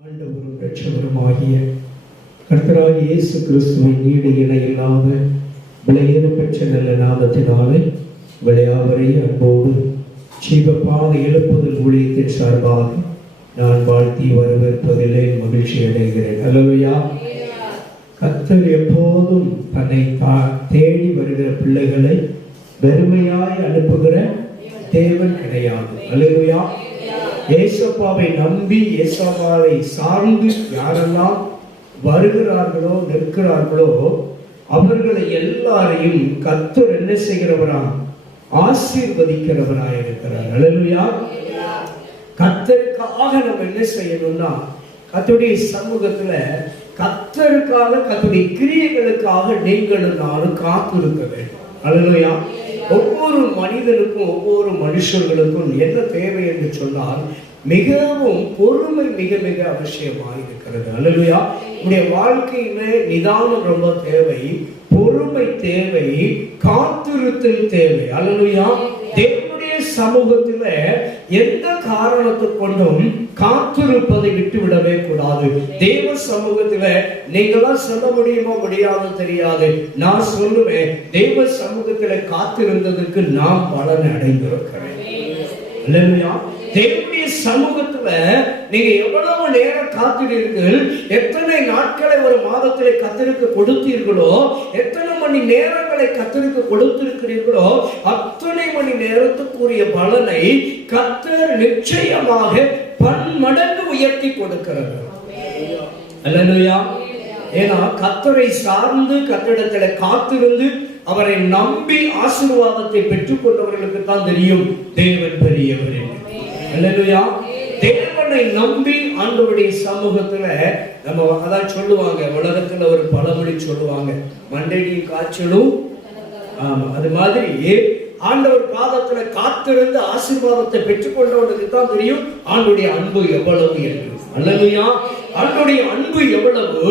ஆண்டவரும் இரட்சகருமாகிய கர்த்தராகிய இயேசு கிறிஸ்துவின் ஈடு இணையில்லாத விலையேற பெற்ற நல்ல நாமத்தினாலே விளையாவரை அன்போடு ஜீவபாத எழுப்புதல் ஊழியத்தின் சார்பாக நான் வாழ்த்தி வரவேற்பதிலே மகிழ்ச்சி அடைகிறேன். அல்லேலூயா. கர்த்தர் எப்போதும் தன்னை தேடி வருகிற பிள்ளைகளை வெறுமையாய் அனுப்புகிற தேவன் கிடையாது. அல்லேலூயா. ஏசப்பாவை நம்பி ஏசப்பாவை சார்ந்து யாரெல்லாம் வருகிறார்களோ நிற்கிறார்களோ அவர்களை எல்லாரையும் கர்த்தர் என்ன செய்கிறவராம்? ஆசீர்வதிக்கிறவராய் இருக்கிறார். அல்லேலூயா. கர்த்தருக்காக நம்ம என்ன செய்யணும்னா கர்த்தருடைய சமூகத்துல கர்த்தருக்காக கர்த்தருடைய கிரியைகளுக்காக நீங்களும் நானும் காத்திருக்க வேண்டும். அல்லேலூயா. ஒவ்வொரு மனிதனுக்கும் ஒவ்வொரு மனுஷர்களுக்கும் என்ன தேவை என்று சொன்னால் மிகவும் பொறுமை மிக மிக அவசியமாக இருக்கிறது. அல்லேலூயா. உங்களுடைய வாழ்க்கையிலே நிதானம் ரொம்ப தேவை, பொறுமை தேவை, காத்திருத்தல் தேவை. அல்லேலூயா. தேவனுடைய சமூகத்துல எந்த காரணத்தை கொண்டும் காத்திருப்பதை விட்டு விடவே கூடாது. தேவ சமூகத்துல நீங்களாம் சொல்ல முடியுமா முடியாது தெரியாது. நான் சொல்லுவேன், தேவ சமூகத்துல காத்திருந்ததுக்கு நான் பலன் அடைந்திருக்கிறேன். அல்லேலூயா. தேவனுடைய சமூகத்துல நீங்க எவ்வளவு நேரம் காத்திருக்கிறீர்கள், எத்தனை நாட்களை ஒரு மாதத்திலே கர்த்தருக்கு கொடுத்தீர்களோ, எத்தனை மணி நேரங்களை கர்த்தருக்கு கொடுத்திருக்கிறீர்களோ அத்தனை மணி நேரத்துக்குரிய பலனை கர்த்தர் நிச்சயமாக பன்மடங்கு உயர்த்தி கொடுக்கிறார். அல்லேலூயா. ஏன்னா கர்த்தரை சார்ந்து கர்த்தரிடத்துல காத்திருந்து அவரை நம்பி ஆசீர்வாதத்தை பெற்றுக் கொண்டவர்களுக்கு தான் தெரியும் தேவன் பெரியவர் என்று. அல்லேலூயா. தேவனை நம்பி ஆண்டவருடைய சமூகத்துல நம்ம அதான் சொல்லுவாங்க, உலகத்துல ஒரு பழமொழி சொல்லுவாங்க, மண்டையும் காய்ச்சலும். அது மாதிரி ஆண்டவர் பாதத்துல காத்திருந்து ஆசீர்வாதத்தை பெற்றுக்கொண்டவனுக்கு தான் தெரியும் ஆண்டுடைய அன்பு எவ்வளவு என்று. அல்லேலூயா. ஆண்டுடைய அன்பு எவ்வளவு,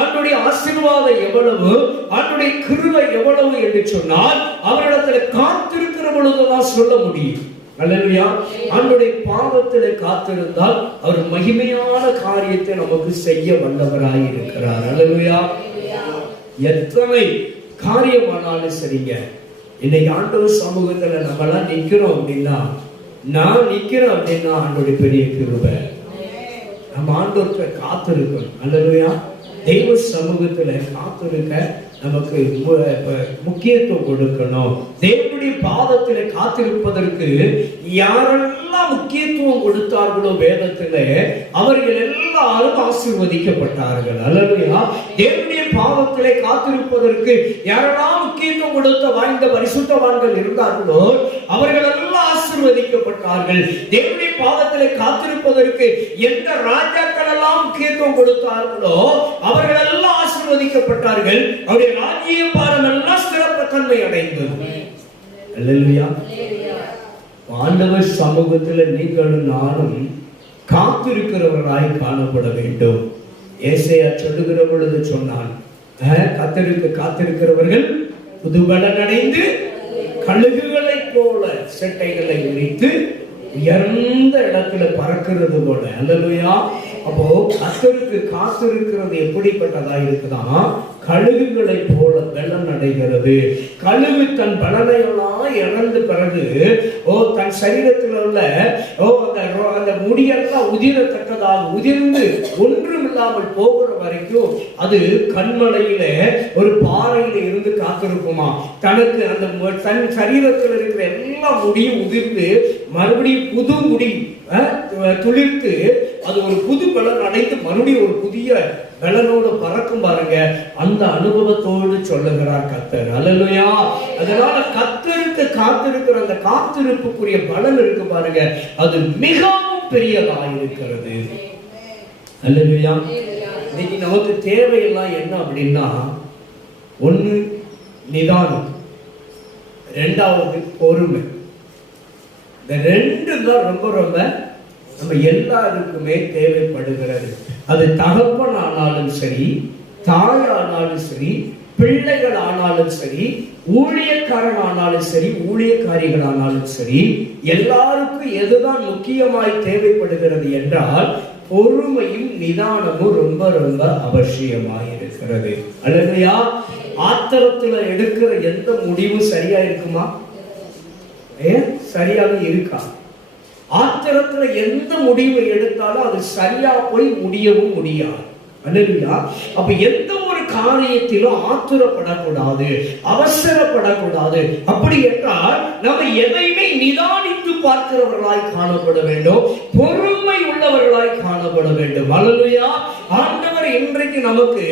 ஆண்டுடைய ஆசீர்வாதம் எவ்வளவு, ஆண்டுடைய கிருபை எவ்வளவு என்று சொன்னால் அவரிடத்துல காத்திருக்கிற பொழுதுதான் சொல்ல முடியும். அல்லேலூயா. ஆண்டவருடைய பாதத்திலே காத்திருந்தால் அவர் மகிமையான காரியத்தை நமக்கு செய்ய வல்லவராய் இருக்கிறார். அல்லேலூயா. எத்தனை காரியமானாலும் சரிங்க, இன்னைக்கு ஆண்டவர் சமூகத்துல நம்மளாம் நிக்கிறோம் அப்படின்னா, நான் நிக்கிறோம் அப்படின்னா ஆண்டவருடைய பெரிய கிருபை. நம்ம ஆண்டவர்கிட்ட காத்திருக்கணும். அல்லேலூயா. தெய்வ சமூகத்துல காத்திருக்க நமக்கு முக்கியத்துவம் கொடுக்கணும். தேவனுடைய பாதத்திலே காத்திருப்பதற்கு யாரெல்லாம் முக்கியத்துவம் கொடுத்தார்களோ வேதத்திலே அவர்கள் எல்லாரும் ஆசீர்வதிக்கப்பட்டார்கள். அல்லேலூயா. தேவனுடைய பாதத்திலே காத்திருப்பதற்கு யாரெல்லாம் முக்கியத்துவம் கொடுத்த வாய்ந்த பரிசுத்தவான்கள் இருந்தார்களோ அவர்கள் எல்லாம் ஆசீர்வதிக்கப்பட்டார்கள். தேவனுடைய பாதத்திலே காத்திருப்பதற்கு எந்த ராஜாக்கள் எல்லாம் முக்கியத்துவம் கொடுத்தார்களோ அவர்கள் எல்லாம் ஆசீர்வதிக்கப்பட்டார்கள். அவருடைய ராஜ்ய பாரம் எல்லாம் சிறப்புத்தன்மை அடைந்தது. அல்லேலூயா. ஆண்டவர் சமூகத்தில் நீங்களும் நானும் காத்திருக்கிறவராய் காணப்பட வேண்டும். ஏசாயா சொல்லுகிற பொழுது சொன்னான், கர்த்தருக்கு காத்திருக்கிறவர்கள் புதுபலன் அடைந்து கழுகுகளை போல செட்டைகளை விரித்து உயர்ந்த இடத்துல பறக்கிறது போல. அல்லேலூயா. அப்போ கர்த்தருக்கு காத்திருக்கிறது எப்படிப்பட்டதா இருக்குதான்? கழுகுகளை போல பலன் அடைகிறது. கழுகு தன் பலனையெல்லாம் இழந்த பிறகு தன் சரீரத்தில் உள்ள அந்த முடியெல்லாம் உதிரத்தக்கதாக உதிர்ந்து ஒன்றுமில்லாமல் போகிற வரைக்கும் அது கண்மலையில ஒரு பாறையில இருந்து காத்திருக்குமா. தனக்கு அந்த தன் சரீரத்தில் இருக்கிற எல்லா முடியும் உதிர்ந்து மறுபடியும் புது முடி துளிர்த்து அது ஒரு புது பலன் அடைந்து மறுபடியும் ஒரு புதிய பலனோடு பறக்கும் பாருங்க. அந்த அனுபவத்தோடு சொல்லுகிறார் கர்த்தர். அல்லேலூயா. அதனால கர்த்தருக்கு காத்திருக்கிற அந்த காத்திருப்புக்குரிய பலன் இருக்கு பாருங்க, அது மிகவும் பெரியதாக இருக்கிறது. அல்லேலூயா. இன்னைக்கு நமக்கு தேவையெல்லாம் என்ன அப்படின்னா, ஒண்ணு நிதானம், ரெண்டாவது பொறுமை. இந்த ரெண்டு தான் ரொம்ப ரொம்ப நம்ம எல்லாருக்குமே தேவைப்படுகிறது. அது தகப்பன் ஆனாலும் சரி, தாய் ஆனாலும் சரி, பிள்ளைகள் ஆனாலும் சரி, ஊழியக்காரன் ஆனாலும் சரி, ஊழியக்காரிகள் ஆனாலும் சரி, எல்லாருக்கும் எதுதான் முக்கியமாய் தேவைப்படுகிறது என்றால் பொறுமையும் நிதானமும் ரொம்ப ரொம்ப அவசியமாயிருக்கிறது. அல்லையா? ஆத்திரத்துல எடுக்கிற எந்த முடிவும் சரியா இருக்குமா? சரியாக இருக்கா? ஆத்திரத்துல எந்த முடிவை எடுத்தாலும் அது சரியா போய் முடியவும் முடியாது. அல்லேலூயா. அப்ப எந்த ஒரு காரியத்திலும் ஆத்திரப்படக்கூடாது, அவசரப்படக்கூடாது. அப்படி என்றால் நம்ம எதையுமே நிதானித்து பார்க்கிறவர்களாய் காணப்பட வேண்டும், பொறுமை உள்ளவர்களாய் காணப்பட வேண்டும். அல்லேலூயா. ஆண்டவர் இன்றைக்கு நமக்கு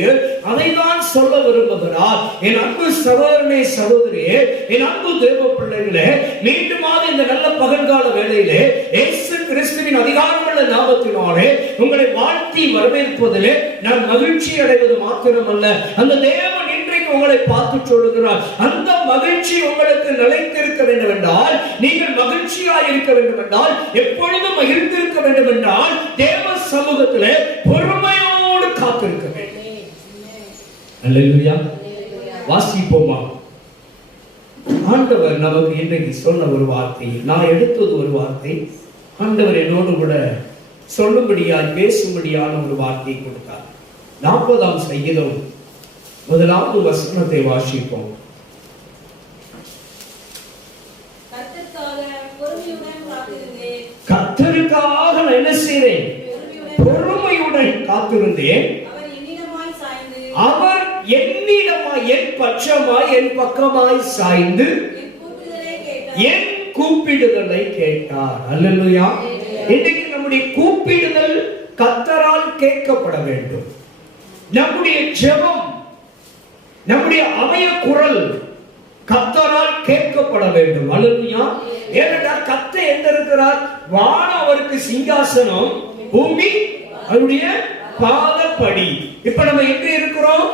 அதைதான் சொல்ல விரும்புகிறார். என் அன்பு சகோதரனே, சகோதரியே, என் அன்பு தேவ பிள்ளைகளே, மீண்டுமாக இந்த நல்ல பகல்கால வேளையிலே இயேசு கிறிஸ்துவின் அதிகாரமுள்ள நாமத்தினாலே உங்களை வாழ்த்தி வரவேற்பதிலே நான் மகிழ்ச்சி அடைவது மாத்திரமல்ல, அந்த தேவன் இன்றைக்கு உங்களை பார்த்து சொல்லுகிறார். அந்த மகிழ்ச்சி உங்களுக்கு நிலைத்திருக்க வேண்டும் என்றால், நீங்கள் மகிழ்ச்சியாய் இருக்க வேண்டும் என்றால், எப்பொழுதும் மகிழ்ந்திருக்க வேண்டும் என்றால், தேவ சமூகத்திலே பொறுமையோடு காத்திருக்க வேண்டும். அல்லேலூயா. வாசிப்போமா? ஆண்டவர் நமக்கு இன்றைக்கு சொன்ன ஒரு வார்த்தை, நான் எடுத்தது ஒரு வார்த்தை, ஆண்டவர் என்னோடு கூட சொல்லும்படியாய் பேசும்படியான ஒரு வார்த்தையை கொடுத்தார். 40ஆம் சங்கீதம் 1வது வசனத்தை வாசிப்போம். கர்த்தருக்காக நான் என்ன செய்தேன்? பொறுமையுடன் காத்திருந்தேன். அவர் என்னிடமாய், என் பட்சமாய், என் பக்கமாய் சாய்ந்து என் கூப்பிடுதலை கேட்டார். அல்லேலூயா. இன்னைக்கு நம்முடைய கூப்பிடுதல் கர்த்தரால் கேட்கப்பட வேண்டும். நம்முடைய ஜெபம், நம்முடைய அபய குரல் கர்த்தரால் கேட்கப்பட வேண்டும். அல்லேலூயா. ஏனென்றால் கர்த்தர் எங்க இருக்கிறார்? வானம் அவருக்கு சிங்காசனம், பூமி அவருடைய பாதப்படி. இப்ப நம்ம எங்க இருக்கிறோம்?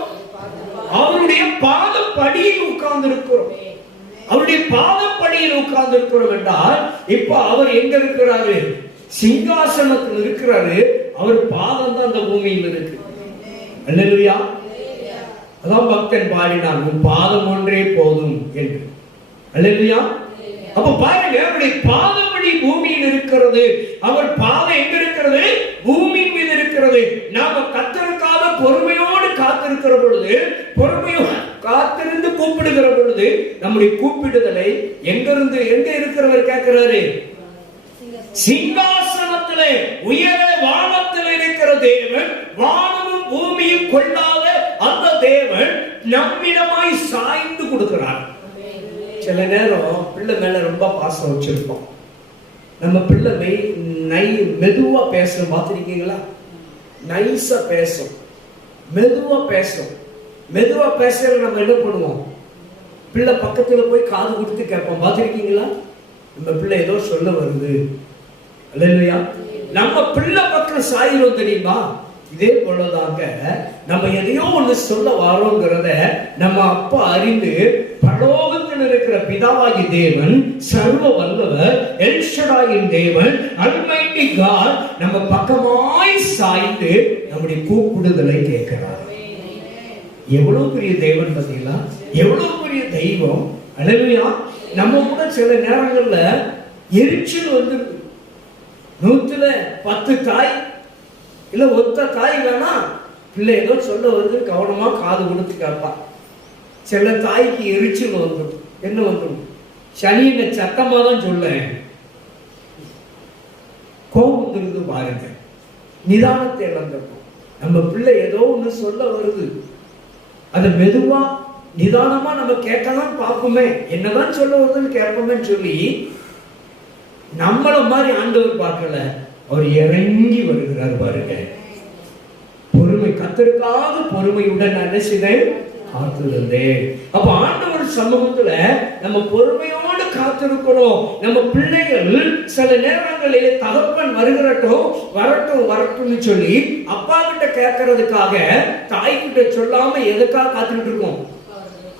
அவருடைய பாதப்படியில் உட்கார்ந்து இருக்கிறோம். அவருடைய பாதப்படியில் உட்கார்ந்து இருக்கிறோம் என்றால், இப்ப அவர் எங்க இருக்கிறாரு? சிங்காசனத்தில் இருக்கிறாரு. அவர் பாதம் தான் அந்த பூமியில் இருக்கு. அல்லேலூயா. அதான் பக்தன் பாடினான், உன் பாதம் ஒன்றே போதும் என்று. அல்லேலூயா. அப்ப பாருங்க, அவருடைய பாதப்படி பூமியில் இருக்கிறது. அவர் பாதம் எங்க இருக்கிறது? பூமியின் மீது இருக்கிறது. நாம கர்த்தருக்காக பொறுமையோடு காத்திருக்கிற பொழுது, பொறுமையோடு காத்திருந்து கூப்பிடுகிற பொழுது, நம்முடைய கூப்பிடுதலை எங்கிருந்து, எங்க இருக்கிறவர் கேட்கிறாரு? சிங்காசனத்திலே, உயர வானத்திலே இருக்கிற தேவன், வானமும் பூமியும் கொள்ளாத அந்த தேவன் நம்மிடமாய் சாய்ந்து கொடுக்கிறார். சில நேரம் பிள்ளை மேல ரொம்ப பாசம் வச்சிருப்போம். நம்ம பிள்ளை மெதுவா பேசும், பார்த்திருக்கீங்களா? நைஸா பேசும், மெதுவா பேசும். மெதுவா பேசுற நம்ம என்ன பண்ணுவோம்? பிள்ளை பக்கத்துல போய் காது கொடுத்து கேட்போம், பார்த்திருக்கீங்களா? நம்ம பிள்ளை ஏதோ சொல்ல வருது. அல்லேலூயா. நம்ம பிள்ளை பக்கம் சாயிரும், தெரியுமா? இதே போலதாங்க நம்ம எதையோ ஒண்ணு சொல்ல வரோங்கிறத நம்ம அப்பா அறிந்து, பரலோகத்தில் இருக்கிற பிதாவாகி தேவன், சர்வ வல்லவர், எல் ஷடாயின் தேவன், அல்மைட்டி காட் நம்ம பக்கமாய் சாய்ந்து நம்முடைய கூப்பிடுதலை கேட்கிறார். எவ்வளவு பெரிய தேவன் பார்த்தீங்களா? எவ்வளவு பெரிய தெய்வம். அல்லேலூயா. நம்ம கூட சில நேரங்கள்ல எரிச்சல் வந்து 100 தாய் இல்ல ஒத்த தாய் வேணா, பிள்ளை ஏதோ சொல்ல வந்து கவனமா காது கொடுத்து கேட்பா. சில தாய்க்கு எரிச்சல் வந்துடும். என்ன வந்துடும்? சனியனை சத்தமா தான் சொல்ல, கோபம் வந்துருது பாருங்க. நிதானத்தை இழந்திருக்கும். நம்ம பிள்ளை ஏதோ ஒண்ணு சொல்ல வருது, அது மெதுவா நிதானமா நம்ம கேட்கலாம் பார்ப்போமே, என்னதான் சொல்ல வருதுன்னு கேட்போமே சொல்லி நம்மள மாதிரி ஆண்டவர் பார்க்கல, அவர் இறங்கி வருகிறார் பாருங்க. பொறுமை, கர்த்தருக்காக பொறுமையுடன் என்ன செய்தேன்? காத்திருந்தேன். அப்ப ஆண்டவர் சமூகத்துல நம்ம பொறுமையோடு காத்திருக்கிறோம். நம்ம பிள்ளைகள் சில நேரங்களிலே தகப்பன் வரட்டும்னு சொல்லி அப்பா கிட்ட கேட்கறதுக்காக தாய் கிட்ட சொல்லாம எதுக்காக காத்துக்கிட்டு இருக்கோம்?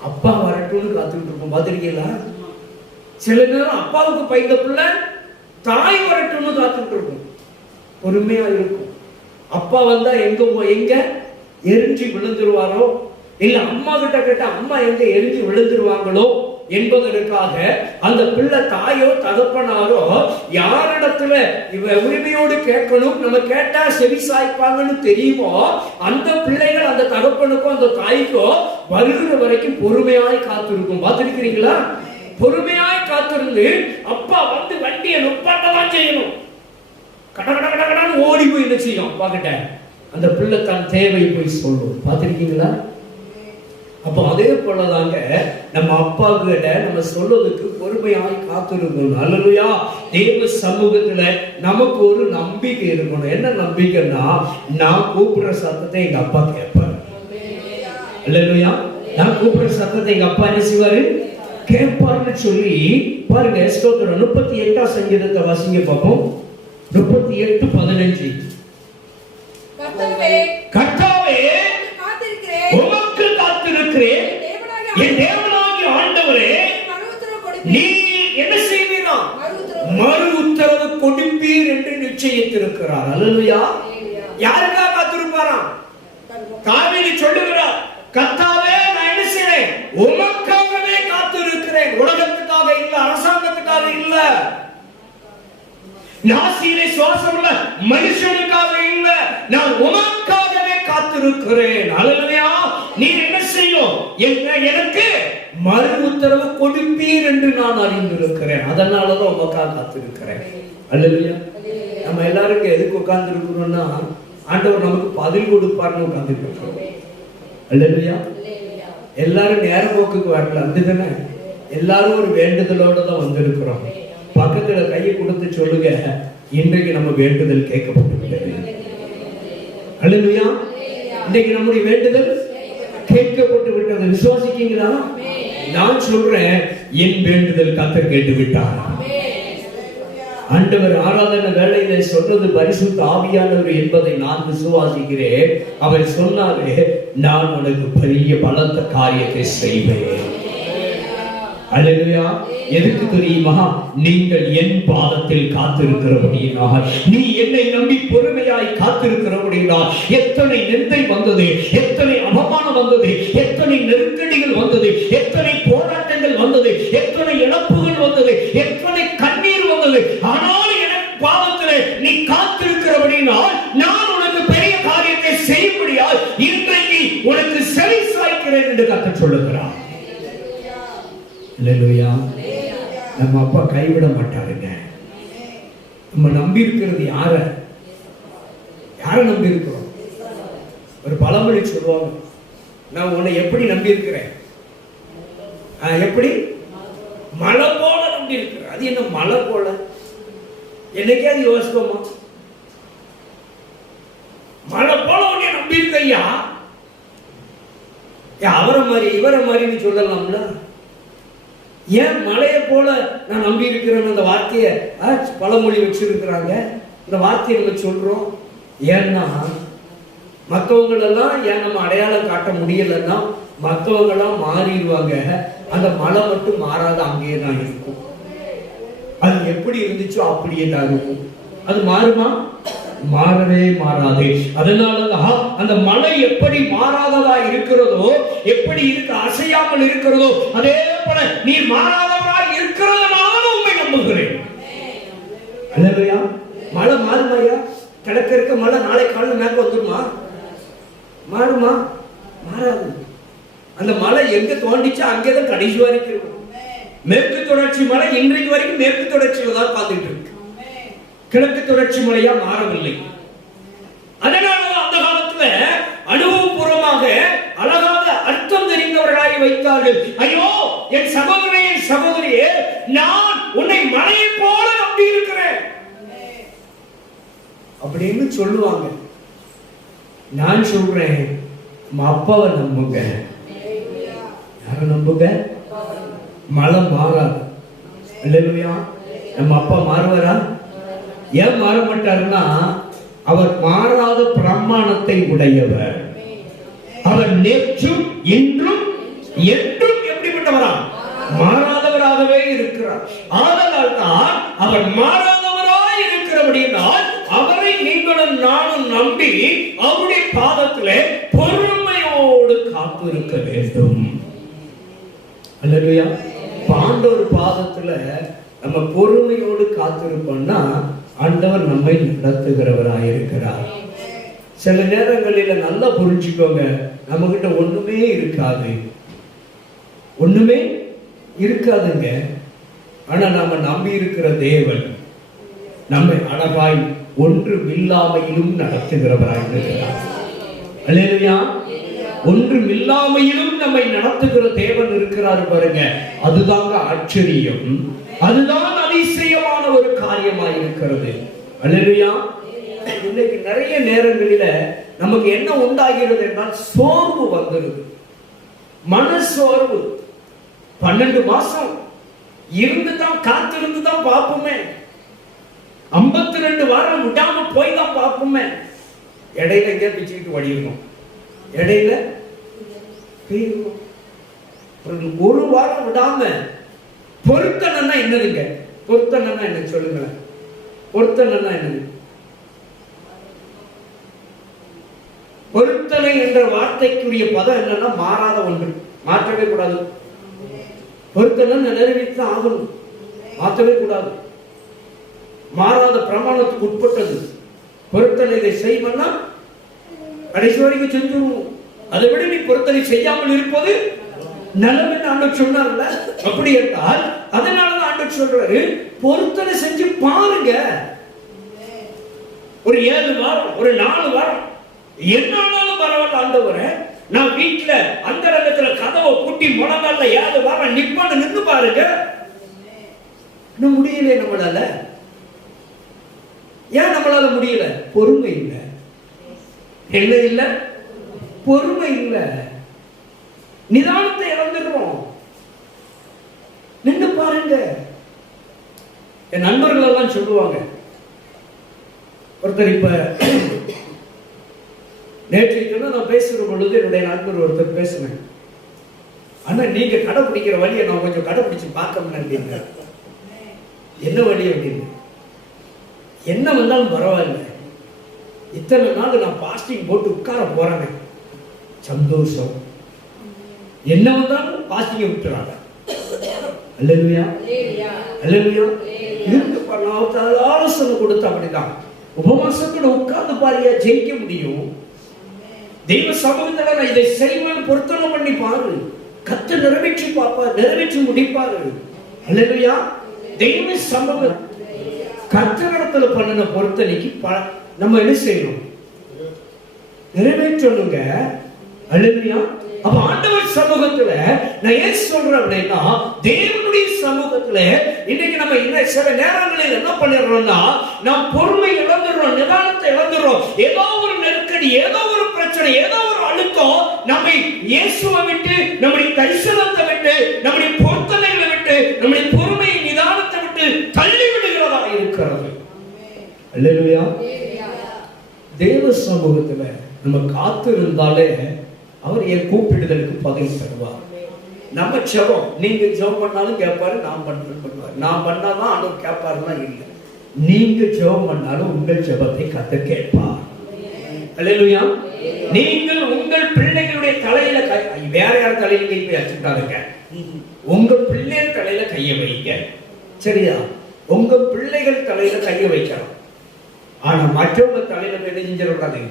அப்பா வரட்டும்னு காத்துக்கிட்டு இருக்கோம். பாத்திருக்கீங்களா? சில நேரம் அப்பாவுக்கு பயந்த பிள்ளை தாய் வரட்டும்னு காத்துக்கிட்டு இருக்கும். பொறுமையா இருக்கும். அப்பா வந்தா எங்க எரிஞ்சு விழுந்துருவாரோ, இல்ல அம்மா கிட்ட கேட்டா அம்மா எங்க எரிஞ்சு விழுந்துருவாங்களோ என்பதற்காக அந்த பிள்ளை தாயோ தகப்பனாரோ யாரிடத்துல உரிமையோடு கேட்கணும், நம்ம கேட்டா செவி சாய்ப்பாங்கன்னு தெரியுமோ அந்த பிள்ளைகள் அந்த தகப்பனுக்கும் அந்த தாய்க்கோ வருகிற வரைக்கும் பொறுமையாய் காத்திருக்கும். பார்த்திருக்கிறீங்களா? பொறுமையாய் காத்திருந்து அப்பா வந்து வண்டியை நுப்பாட்டதான் செய்யணும். கட கட கட கடன்னு ஓடி போய் என்ன செய்யும் அப்பா கிட்ட, அந்த பிள்ளை தன் தேவை போய் சொல்லும். பார்த்திருக்கீங்களா? அப்போ அதே போலதாங்க நம்ம அப்பா கிட்ட நம்ம சொல்றதுக்கு பொறுமையாய் காத்திருக்கணும். அல்லேலூயா. தேவ சமூகத்துல நமக்கு ஒரு நம்பிக்கை இருக்கணும். என்ன நம்பிக்கைன்னா, நான் கூப்பிடுற சத்தத்தை எங்க அப்பா கேட்பாரு. அல்லேலூயா. நான் கூப்பிடுற சத்தத்தை எங்க அப்பா என்ன செய்வாரு? கேட்பாருன்னு சொல்லி பாருங்க. ஸ்தோத்திரம். 38ஆம் சங்கீதத்தை வாசிங்க பார்ப்போம். 38:15. கர்த்தாவே உமக்கு காத்திருக்கிறேன், என் தேவனாகிய ஆண்டவரே நீ என்ன செய்வீரா? மறு உத்தரவு கொடுப்பீர் என்று நிச்சயித்திருக்கிறார். அல்லேலூயா. யாருக்காக காத்திருப்பாராம்? தாவீது சொல்லுகிறார், கர்த்தாவே நான் என்ன செய்றேன்? உமக்காகவே காத்திருக்கிறேன். உலகத்துக்காக இல்ல, அரசாங்கத்துக்காக இல்ல, நாசியிலே சுவாசம் உள்ள மனுஷனுக்காக இல்ல, நான் உமக்காகவே காத்திருக்கிறேன். அல்லேலூயா. நீ என்ன செய்யும்? எனக்கு மறு உத்தரவு கொடுப்பீர் என்று நான் அறிந்திருக்கிறேன். அதனாலதான் உமக்காக காத்திருக்கிறேன். அல்லேலூயா. நம்ம எல்லாரும் எதுக்கு உட்கார்ந்து இருக்கிறோம்னா, ஆண்டவர் நமக்கு பதில் கொடுப்பார்னு உட்கார்ந்து இருக்கிறோம். அல்லேலூயா. எல்லாரும் நேர போக்குக்கு வரல, அதுதானே? எல்லாரும் ஒரு வேண்டுதலோட தான் வந்திருக்கிறோம். பக்கத்துல கையை கொடுத்து சொல்லுங்க, இன்றைக்கு நம்ம வேண்டுதல் கேட்கப்பட்டு விட்டது. அல்லேலூயா. இன்றைக்கு நம்முடைய வேண்டுதல் கேட்கப்பட்டு விட்டது. விசுவாசிக்கீங்களா? நான் சொல்றேன், என் வேண்டுதல் கர்த்தர் கேட்டு விட்டார். ஆண்டவர் ஆராதனை வேளையில சொன்னது பரிசுத்த ஆவியானவர் என்பதை நான் விசுவாசிக்கிறேன். அவர் சொன்னாரே, நான் உனக்கு பெரிய பலத்த காரியத்தை செய்வேன். அல்லேலூயா. எதுக்கு தெரியுமா? நீங்கள் என் பாதத்தில் காத்திருக்கிறபடியினால், நீ என்னை நம்பி பொறுமையாய் காத்திருக்கிறபடியினால், எத்தனை நிந்தை வந்தது, எத்தனை அவமானம் வந்தது, எத்தனை நெருக்கடிகள் வந்தது, எத்தனை போராட்டங்கள் வந்தது, எத்தனை இழப்புகள் வந்தது, எத்தனை கண்ணீர் வந்தது, ஆனால் என் பாதத்திலே நீ காத்திருக்கிறபடியினால் நான் உனக்கு பெரிய காரியத்தை செய்யும்படியால் இன்றைக்கு உனக்கு செவி சாய்க்கிறேன் என்று கர்த்தர் சொல்லுகிறார். அல்லேலூயா. நம்ம அப்பா கைவிட மாட்டாருங்க. நம்ம நம்பி இருக்கிறது யார நம்பி இருக்கிறோம்? ஒரு பழமொழி சொல்லுவாங்க, நான் உன்னை எப்படி நம்பி இருக்கிறேன்? எப்படி? மலை போல நம்பி இருக்கிறேன். அது என்ன மலை போல? என்னைக்கே அது யோசிப்போமா? மலை போல உன்னை நம்பி இருக்கையா? அவரை மாதிரி இவரை மாதிரின்னு சொல்லலாம்ல. ஏன் மலையை போல நான் நம்பி இருக்கிறேன்? அந்த வார்த்தையை பழமொழி வச்சிருக்கிறாங்க. இந்த வார்த்தையை நம்ம சொல்றோம். ஏன்னா மற்றவங்களெல்லாம் ஏன் நம்ம அடையாளம் காட்ட முடியலன்னா, மற்றவங்கெல்லாம் மாறிடுவாங்க. அந்த மலை மட்டும் மாறாத அங்கேயே தான் இருக்கும். அது எப்படி இருந்துச்சோ அப்படியே தான் இருக்கும். அது மாறுமா? மாறவே மாறாது. அதனாலதான் அந்த மலை எப்படி மாறாததா இருக்கிறதோ, எப்படி இருக்க அசையாமல் இருக்கிறதோ, அதே போல நீ மாறாதவராய் இருக்கிறதுனால உண்மை நம்புகிறேன். அல்லேலூயா. மழை மாறுமாயா? கிழக்க இருக்க மழை நாளை காலையில் மேற்க வந்துருமா? மாறுமா? மாறாது. அந்த மலை எங்க தோண்டிச்சா அங்கேதான் கடைசி வரைக்கும் இருக்கும். மேற்கு தொடர்ச்சி மலை இன்றைக்கு வரைக்கும் மேற்கு தொடர்ச்சியில தான் பார்த்துட்டு இருக்கு. கிழக்கு தொடர்ச்சி மலையா மாறவில்லை. அதனால அந்த காலத்துல அனுபவபூர்வமாக அழகாக அர்த்தம் தெரிந்தவர்களாய் வைத்தார்கள். ஐயோ என் சகோதரனே, என் சகோதரியே, நான் உன்னை மலையை போல நம்பி இருக்கிறேன் அப்படின்னு சொல்லுவாங்க. நான் சொல்றேன், நம்ம அப்பாவை நம்புங்க. யார நம்புங்க? மழை மாறாது. அல்லேலூயா. நம்ம அப்பா மாறுவாரா? ஏன் மாற மாட்டாருன்னா, அவர் மாறாத பிரமாணத்தை உடையவர். அவர் நேற்றும் இன்றும் என்றும் எப்படிப்பட்டவரா? மாறாதவராகவே இருக்கிறார். ஆதலால் தான் அவர் மாறாதவராய் இருக்கிறபடியால் அவரை நீங்களும் நானும் நம்பி அவருடைய பாதத்திலே பொறுமையோடு காத்திருக்க வேண்டும். அல்லேலூயா. ஆண்டவர் பாதத்துல நம்ம பொறுமையோடு காத்திருப்போம்னா ஆண்டவர் நம்மை நடத்துகிறவராயிருக்கிறார். சில நேரங்களில நல்லா புரிஞ்சுக்கோங்க, நம்ம கிட்ட ஒண்ணுமே இருக்காது, ஒண்ணுமே இருக்காதுங்க. ஆனா நாம நம்பி இருக்கிற தேவன் நம்மை அழகாய் ஒன்றும் இல்லாமையிலும் நடத்துகிறவராயிருக்கிறார். அல்லேலூயா. ஒன்றும் இல்லாமையிலும் நம்மை நடத்துகிற தேவன் இருக்கிறார் பாருங்க. அதுதாங்க ஆச்சரியம், அதுதான் அதிசயமான ஒரு காரியமாய் இருக்கிறது. அல்லேலூயா. இன்னைக்கு நிறைய நேரங்களில நமக்கு என்ன உண்டாகிறது என்றால் சோர்வு வந்துடுது, மன சோர்வு. 12 மாசம் இருந்துதான் காத்திருந்துதான் பார்ப்போமே, 52 வாரம் விடாம போய் தான் பார்ப்போமே. இடையில எங்க பிச்சுக்கிட்டு வடிக்கணும், இடையில ஒரு வாரம் விடாம. பொருத்தனா என்னதுங்க? பொருத்தனா என்ன சொல்லுங்க? பொருத்தனா என்னது? பொருத்தனை என்ற வார்த்தைக்குரிய பதம் என்னன்னா மாறாத ஒன்று, மாற்றவே கூடாது. பொருத்தனை நிறைவேற்ற ஆகணும், மாற்றவே கூடாது. மாறாத பிரமாணத்துக்கு உட்பட்டது. பொருத்தனை இதை செய்வனா கடைசி வரைக்கும் செஞ்சுருவோம். அதை விட நீ பொருத்தனை செய்யாமல் இருப்பது நலமென்று ஆண்டவர் சொன்னார்ல. அப்படி என்றால் அதனாலதான் ஆண்டவர் சொல்றாரு, பொருத்தனை செஞ்சு பாருங்க. ஒரு 7 வாரம், ஒரு 4 வாரம் என்னாலும் பரவாயில்ல ஆண்டவரே, நான் வீட்டுல அந்த ரகத்துல கதவை பூட்டி முழங்கால 7 வாரம் நிப்பான்னு நின்று பாருங்க. இன்னும் முடியல நம்மளால. ஏன் நம்மளால முடியல? பொறுமை இல்லை. என்ன இல்லை? பொறுமை இல்லை. நிதானத்தை இழந்துடுறோம். நின்று பாருங்க. என் நண்பர்கள் எல்லாம் சொல்லுவாங்க, ஒருத்தர் இப்ப நேற்றைக்கு நான் பேசுற பொழுது என்னுடைய நண்பர் ஒருத்தர் பேசுனேன், ஆனா நீங்க கடைபிடிக்கிற வழியை நான் கொஞ்சம் கடைபிடிச்சு பார்க்க முடியல. என்ன வழி அப்படின்னு? என்ன வந்தாலும் பரவாயில்ல, இத்தனை நாள் நான் பாஸ்டிங் போட்டு உட்கார போறேன், சந்தோஷம். என்ன வந்தாலும் பாஸ்டிங்கை விட்டுறாங்க. அல்லேலூயா, அல்லேலூயா. இருந்து ஆலோசனை கொடுத்து அப்படிதான் உபவாசத்தோட உட்கார்ந்து பாருங்க, ஜெயிக்க முடியும். தெய்வ சமூகத்துல நான் இதை செய்வேன் பொருத்தனை பண்ணி பாரு, கத்து நிறைவேற்றி பார்ப்பார், நிறைவேற்றி முடிப்பாரு. அல்லேலூயா. தெய்வ சமூகம் கர்த்தரிடத்துல பண்ணின பொருத்தனைக்கு நம்ம என்ன செய்யணும்? நிறைவேற்றணுங்க. அல்லேலூயா. அப்ப ஆண்டவர் சமூகத்துல நான் ஏன் சொல்றேன் அப்படின்னா, தேவனுடைய சமூகத்துல இன்னைக்கு நம்ம சில நேரங்களில் என்ன பண்ணிடுறோம்னா, நாம் பொறுமை இழந்துடுறோம், நிதானத்தை இழந்துடுறோம். ஏதோ ஒரு நெருக்கடி, ஏதோ ஒரு பிரச்சனை, ஏதோ ஒரு அழுத்தம் நம்மை இயேசுவை விட்டு, நம்முடைய தரிசனத்தை விட்டு, நம்முடைய பொருத்தனைகளை விட்டு, நம்முடைய பொறுமையை நிதானத்தை விட்டு தள்ளி விடுகிறதா இருக்கிறது. அல்லேலூயா. தேவ சமூகத்துல நம்ம காத்து இருந்தாலே அவர் என் கூப்பிடுதலுக்கு பதில் தருவார். நம்ம ஜெபம், நீங்க ஜெபம் பண்ணாலும் கேட்பாரு, நான் பண்ணுவார். நான் பண்ணாதான் ஆண்டவர் கேட்பாருன்னா இல்லை, நீங்க ஜெபம் பண்ணாலும் உங்கள் ஜெபத்தை கர்த்தர் கேட்பார். அல்லேலூயா. நீங்கள் உங்கள் பிள்ளைகளுடைய தலையில வேற யார் தலையில கை போய் வச்சுட்டாருங்க, உங்க பிள்ளைகள் தலையில கைய வைங்க. சரியா? உங்க பிள்ளைகள் தலையில கைய வைக்கலாம். ஆனா மற்றவங்க தலையில நெஞ்சிடக்கூடாது,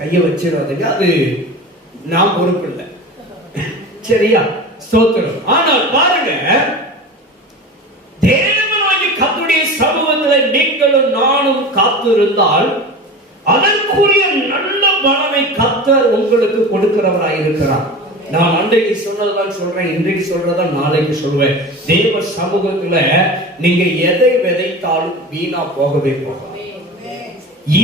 கைய வச்சிடாதுங்க. அது நான் பொறுப்பு இல்லை. சரியா? ஸ்தோத்திரம். ஆனால் பாருங்க, தேவனாகிய கர்த்தருடைய சமூகத்தில் நீங்களும் நானும் காத்து இருந்தால் அதற்குரிய நல்ல பலனை கர்த்தர் உங்களுக்கு கொடுக்கிறவராய் இருக்கிறார். நான் அன்றைக்கு சொன்னதுதான் சொல்றேன், இன்றைக்கு சொல்றதா நாளைக்கு சொல்வேன். தேவ சமூகத்துல நீங்க எதை விதைத்தாலும் வீணா போகவே போகாது.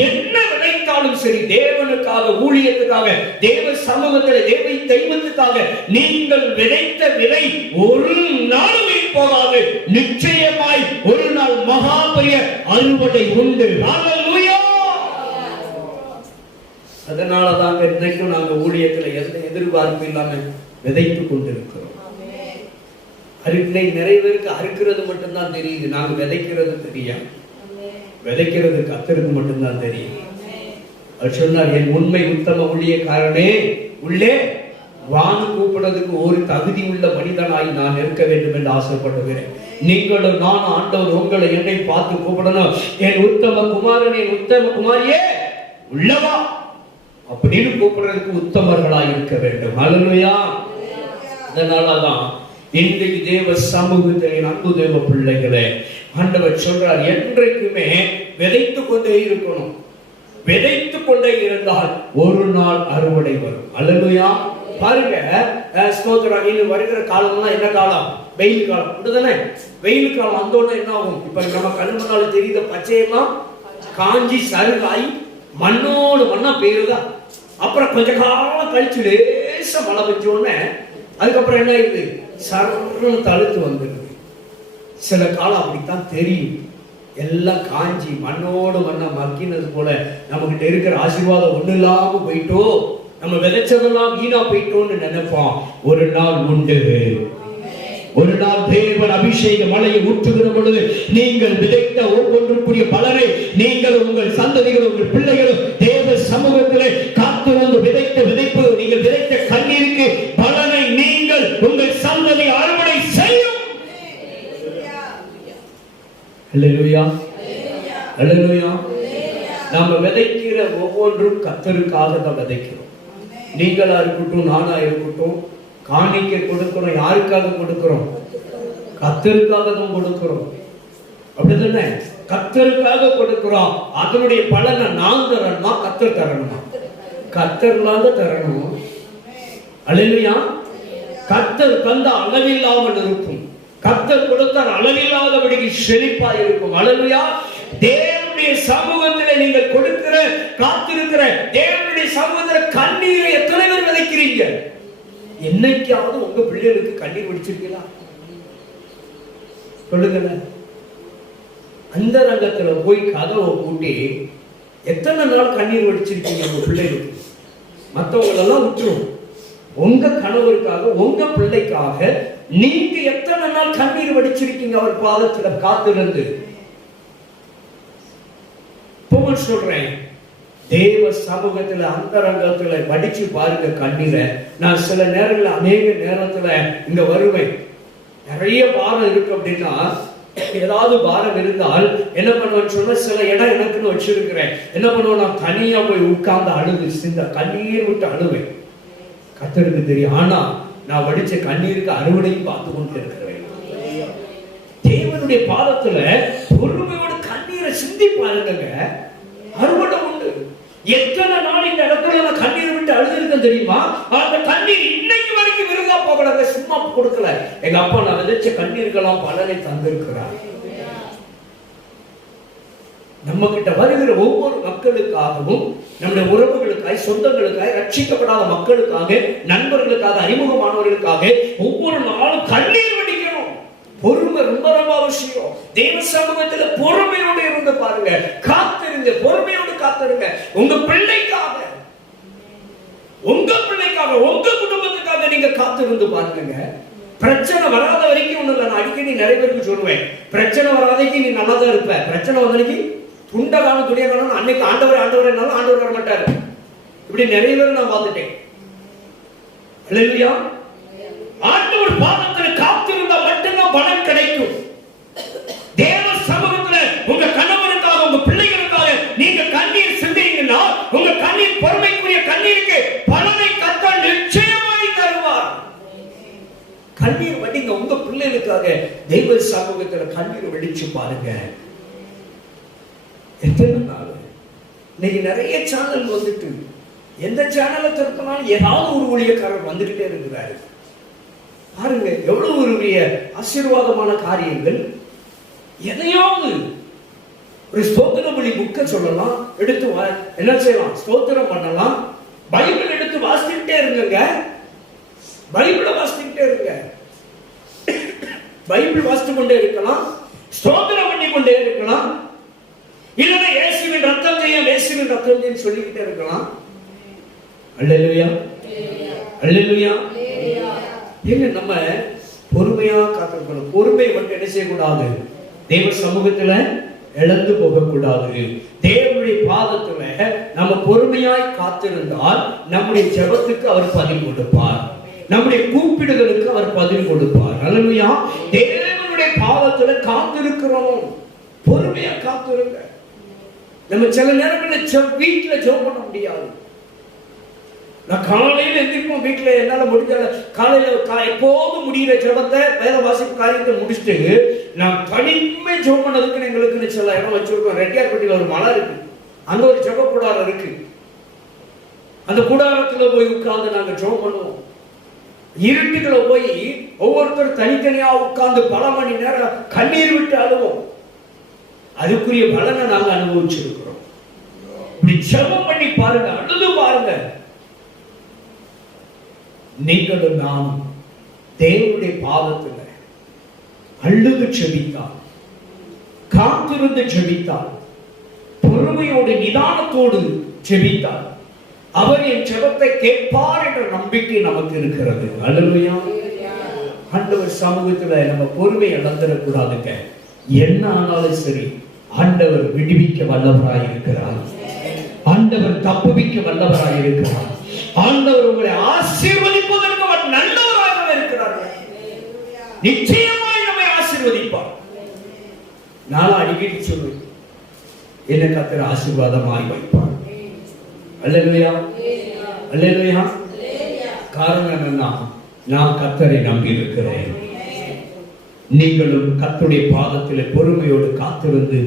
என்ன விதைத்தாலும் சரி, தேவனுக்காக, ஊழியத்துக்காக, தேவ சமூகத்தில் தேவ தெய்வத்துக்காக நீங்கள் விதைத்த விதை ஒரு நாளும் போகாது. நிச்சயமாய் ஒரு நாள் மகா பெரிய அறுவடை உண்டு. ஹல்லேலூயா. அதனாலதான் இன்றைக்கும் நாங்க ஊழியத்துல எந்த எதிர்பார்ப்பு இல்லாம விதைத்துக் கொண்டிருக்கிறோம். நிறைய பேருக்கு அறுக்கிறது மட்டும்தான் தெரியுது, நாங்க விதைக்கிறது தெரியாது. விதைக்கிறது கர்த்தருக்கு மட்டும்தான் தெரியும். அவர் சொன்னார், என் உண்மை உத்தம ஊழியக்காரனே உள்ளே வான்னு கூப்பிடுறதுக்கு ஒரு தகுதி உள்ள மனிதனாய் நான் இருக்க வேண்டும் என்று ஆசைப்படுகிறேன். நீங்களும் நானும் ஆண்டவர் உங்களை என்னை பார்த்து கூப்பிடணும், என் உத்தம குமாரன், என் உத்தம குமாரியே உள்ளவா அப்படின்னு கூப்பிடுறதுக்கு உத்தமர்களாய் இருக்க வேண்டும். ஹல்லேலூயா. அதனாலதான் இன்றைக்கு தேவ சமூகத்தின் அன்பு தேவ பிள்ளைகளே, ஆண்டவர் சொல்றார், என்றைக்குமே விதைத்துக் கொண்டே இருக்கணும். விதைத்துக் கொண்டே இருந்தால் ஒரு நாள் அறுவடை வரும். ஹல்லேலூயா. பாருங்க, ஸ்தோத்திரம். இன்னும் வருகிற காலம்லாம் என்ன காலம்? வெயில் காலம். அப்படிதானே? வெயில் காலம் வந்தோடனே என்ன ஆகும்? இப்ப நம்ம கண்ணு முன்னால தெரியுத பச்சையெல்லாம் காஞ்சி சருகாய் மண்ணோடு மண்ணா பெய்யுதா. அப்புறம் கொஞ்ச காலம் கழிச்சு லேசா மழை பெஞ்சோடனே அதுக்கப்புறம் என்ன ஆயிடுது? சர்ன்னு தழுத்து வந்துடுது. சில காலம் அப்படித்தான் தெரியும். எல்லாம் காஞ்சி மண்ணோடு மண்ணா மக்கினது போல நம்மகிட்ட இருக்கிற ஆசீர்வாதம் ஒண்ணு இல்லாம போயிட்டோ, நம்ம விதைச்சதெல்லாம் வீணா போயிட்டோம்னு நினைப்போம். ஒரு நாள் உண்டு. ஒரு நாள் தேவன் அபிஷேக மழையை ஊற்றுகிற பொழுது நீங்கள் விதைத்த ஒவ்வொன்றுக்குரிய பலனை நீங்கள், உங்கள் சந்ததிகளும், உங்கள் பிள்ளைகளும் தேவ சமூகத்திலே காத்து வந்து விதைத்த விதைப்பு, நீங்கள் விதைத்த கண்ணீருக்கு பலனை நீங்கள், உங்கள் சந்ததி அறுவடை செய்யும். அல்லேலூயா. அல்லேலூயா. நாம விதைக்கிற ஒவ்வொன்றும் கர்த்தருக்காக தான் விதைக்கிறோம். நீங்களா இருக்கட்டும், நானா இருக்கட்டும், காணிக்கை கொடுக்கிறோம். யாருக்காக கொடுக்கிறோம்? கர்த்தருக்காக தான் கொடுக்கிறோம். அப்படிதானே? கர்த்தருக்காக கொடுக்கிறோம். அதனுடைய பலனை நான் தரணுமா, கர்த்தர் தரணுமா? கர்த்தர்லாக தரணும். அல்லேலூயா. கர்த்தர் தந்த அளவில்லாமல் இருக்கும். கர்த்தர் கொடுத்தால் அளவில்லாதபடிக்கு செழிப்பா இருக்கும். அல்லேலூயா. தேவனுடைய சமூகத்திலே நீங்கள் கொடுக்கிற, காத்திருக்கிற தேவனுடைய சமூகத்தில் கண்ணீரை எத்தனை பேர் விதைக்கிறீங்க? என்னைக்காவது உங்க பிள்ளைகளுக்கு கண்ணீர் வடிச்சிருக்கீங்களா? சொல்லுங்க. அந்த ரங்கத்துல போய் கதவை கூட்டி எத்தனை நாள் கண்ணீர் வடிச்சிருக்கீங்க உங்க பிள்ளைகளுக்கு? மற்றவங்களெல்லாம் விட்டுரும். உங்க கணவருக்காக, உங்க பிள்ளைக்காக நீங்க எத்தனை நாள் கண்ணீர் வடிச்சிருக்கீங்க அவர் பாதத்துல காத்திருந்து? சொல்றேன், தேவ சமூகத்துல அந்தரங்கத்துல வடிச்சு பாருங்க கண்ணீரை. நான் சில நேரங்கள்ல, அநேக நேரத்துல இங்க வருவேன். நிறைய பாரம் இருக்கு அப்படின்னா, ஏதாவது பாரம் இருந்தால் என்ன பண்ணுவேன்னு சொன்னா, சில இடம் எனக்குன்னு வச்சிருக்கிறேன். என்ன பண்ணுவேன், நான் தனியா போய் உட்கார்ந்து அழுது சிந்த கண்ணீர் விட்டு அழுவேன். கர்த்தருக்கு தெரியும். ஆனா நான் வடிச்ச கண்ணீருக்கு அறுவடையும் பார்த்து கொண்டு இருக்கிறேன். தேவனுடைய பாதத்துல பொறுமையோடு கண்ணீரை சிந்தி பாருங்க, அறுவடை உண்டு. எத்தனை நாள் இந்த இடத்துல நான் கண்ணீர் விட்டு அழுதுருக்கேன் தெரியுமா? அந்த கண்ணீர் இன்னைக்கு வரைக்கும் விருதா போகல, சும்மா கொடுக்கல. எங்க அப்பா நான் விதைச்ச கண்ணீர்களெல்லாம் பலனை தந்திருக்கிறார். நம்ம கிட்ட வருகிற ஒவ்வொரு மக்களுக்காகவும், நம்முடைய உறவுகளுக்காக, சொந்தங்களுக்காக, ரட்சிக்கப்படாத மக்களுக்காக, நண்பர்களுக்காக, அறிமுகமானவர்களுக்காக ஒவ்வொரு நாளும் கண்ணீர் வடிக்கணும். பொறுமை ரொம்ப ரொம்ப அவசியம். தேவ சமூகத்துல பொறுமையோடு இருந்து பாருங்க, காத்திருங்க, பொறுமையோடு காத்திருங்க. உங்க பிள்ளைக்காக, உங்க பிள்ளைக்காக, உங்க குடும்பத்துக்காக நீங்க காத்திருந்து பாருங்க. பிரச்சனை வராத வரைக்கும் ஒண்ணு இல்லை. நான் அடிக்கடி நிறைய பேருக்கு சொல்லுவேன், பிரச்சனை வராதைக்கு நீ நல்லா தான் இருப்ப, பிரச்சனை வந்தனைக்கு துண்ட காலம் துணிய காலம் அன்னைக்கு ஆண்டவர் ஆண்டவர் ஆண்டவர் வர மாட்டாரு. இப்படி நிறைய பேர் நான் பார்த்துட்டேன். அல்லேலூயா. ஆண்டவர் பாதத்துல காத்திருந்தா மட்டும்தான் பலன் கிடைக்கும். தேவ சமூகத்துல உங்க கணவனுக்காக, உங்க பிள்ளைகளுக்காக நீங்க கண்ணீர் சிந்தீங்கன்னா, உங்க கண்ணீர் பொறுமைக்குரிய கண்ணீருக்கு பலனை கர்த்தர் நிச்சயமாய் தருவார். கண்ணீர் வடிங்க. உங்க பிள்ளைகளுக்காக தெய்வ சமூகத்துல கண்ணீர் வெடிச்சு பாருங்க. எத்தனை நாள் இன்னைக்கு நிறைய சேனல் வந்துட்டு, எந்த சேனலை திறத்தினாலும் ஏதாவது ஒரு ஊழியக்காரர் வந்துகிட்டே இருக்கிறாரு. பாருங்க எவ்வளவு ஒரு ஆசீர்வாதமான காரியங்கள். எதையாவது ஒரு ஸ்தோத்திர பலி புக்க சொல்லலாம், எடுத்து என்ன செய்யலாம், ஸ்தோத்திரம் பண்ணலாம். பைபிள் எடுத்து வாசிக்கிட்டே இருங்க. பைபிளை வாசிக்கிட்டே இருங்க. பைபிள் வாசித்து கொண்டே இருக்கலாம், ஸ்தோத்திரம் பண்ணி கொண்டே இருக்கலாம். இல்லைன்னா இயேசுவின் ரத்தம் செய்யும், இயேசுவின் ரத்தம் செய்யும் சொல்லிக்கிட்டே இருக்கலாம். அல்லேலூயா. அல்லேலூயா. ஏங்க நம்ம பொறுமையா காத்திருக்கணும். பொறுமை மட்டும் என்ன செய்யக்கூடாது, தேவ சமூகத்துல இழந்து போகக்கூடாது. தேவனுடைய பாதத்துல நம்ம பொறுமையாய் காத்திருந்தால் நம்முடைய ஜெபத்துக்கு அவர் பதில் கொடுப்பார். நம்முடைய கூப்பிடுதலுக்கு அவர் பதில் கொடுப்பார். அல்லேலூயா. தேவனுடைய பாதத்துல காத்திருக்கிறோம். பொறுமையா காத்திருங்க. நம்ம சில நேரங்களில் வீட்டுல ஜெபம் பண்ண முடியாது. நான் காலையில எந்திரிப்போம், வீட்டுல என்னால முடிஞ்ச காலையில எப்போதும் முடிகிற ஜெபத்தை வேத வாசிப்பு காரியத்தை முடிச்சுட்டு நான் தனிமே ஜெபம் பண்ணதுக்கு எங்களுக்கு சில இடம் வச்சிருக்கோம். ரெட்டியார்பட்டியில் ஒரு மலை இருக்கு, அங்க ஒரு ஜெப கூடாரம் இருக்கு. அந்த கூடாரத்துல போய் உட்கார்ந்து நாங்க ஜெபம் பண்ணுவோம். இருட்டுகளை போய் ஒவ்வொருத்தரும் தனித்தனியா உட்கார்ந்து பல மணி நேரம் கண்ணீர் விட்டு அழுவோம். அதுக்குரிய பலனை நாங்க அனுபவிச்சிருக்கிறோம். இப்படி ஜெபம் பண்ணி பாருங்க, அழுது பாருங்க. நீங்களும் நானும் தேவனுடைய பாதத்தில் அழுது ஜெபித்தால், காத்திருந்து ஜெபித்தால், பொறுமையோடு நிதானத்தோடு ஜெபித்தால் அவர் என் ஜெபத்தை கேட்பார் என்ற நம்பிக்கை நமக்கு இருக்கிறது. அல்லேலூயா. ஆண்டவர் சமூகத்துல நம்ம பொறுமை இழந்துடக்கூடாதுங்க. என்ன ஆனாலும் சரி, ஆண்டவர் விடுவிக்க வல்லவராய் இருக்கிறார். ஆண்டவர் தப்புவிக்க வல்லவராய் இருக்கிறார். ஆண்டவர் உங்களை ஆசீர்வதிப்பதற்கு அவர் நல்லவராக இருக்கிறார். நிச்சயமாய் நம்மை ஆசீர்வதிப்பார். நான் அடிக்கடி சொல்வேன், என்ன கர்த்தர் ஆசீர்வாதமாய் வைப்பார். அல்லேலூயா, அல்லேலூயா. காரணம் என்னன்னா, நான் கர்த்தரை நம்பி இருக்கிறேன். நீங்களும் கர்த்தருடைய பாதத்தில் பொறுமையோடு காத்திருந்து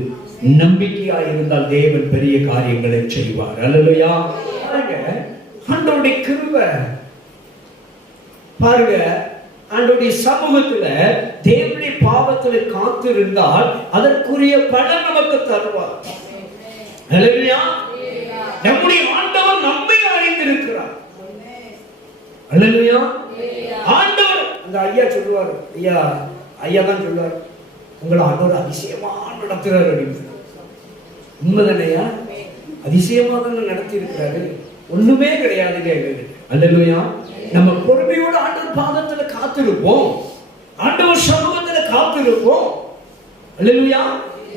நம்பிக்கையாய் இருந்தால் தேவன் பெரிய காரியங்களை செய்வார். அல்லேலூயா. ஆண்டவருடைய கிருபை பாருங்க. ஆண்டவருடைய சமூகத்துல தேவனுடைய பாவத்துல காத்திருந்தால் அதற்குரிய பலன் நமக்கு தருவார். அல்லேலூயா. நம்முடைய ஆண்டவர் நம்மை அறிந்திருக்கிறார். அல்லேலூயா. ஆண்டவர் அந்த ஐயா சொல்லுவார், ஐயா தான் சொல்லுவார், உங்களை ஆண்டவர் அதிசயமா நடத்துறாரு அப்படின்னு. உண்மைதானையா? அதிசயமா தான் நடத்தி இருக்கிறாரு. ஒண்ணுமே கிடையாதுங்க. அல்லேலூயா. நம்ம பொறுமையோடு ஆண்டவர் பாதத்துல காத்திருப்போம், ஆண்டவர் சமூகத்துல காத்திருப்போம். அல்லேலூயா.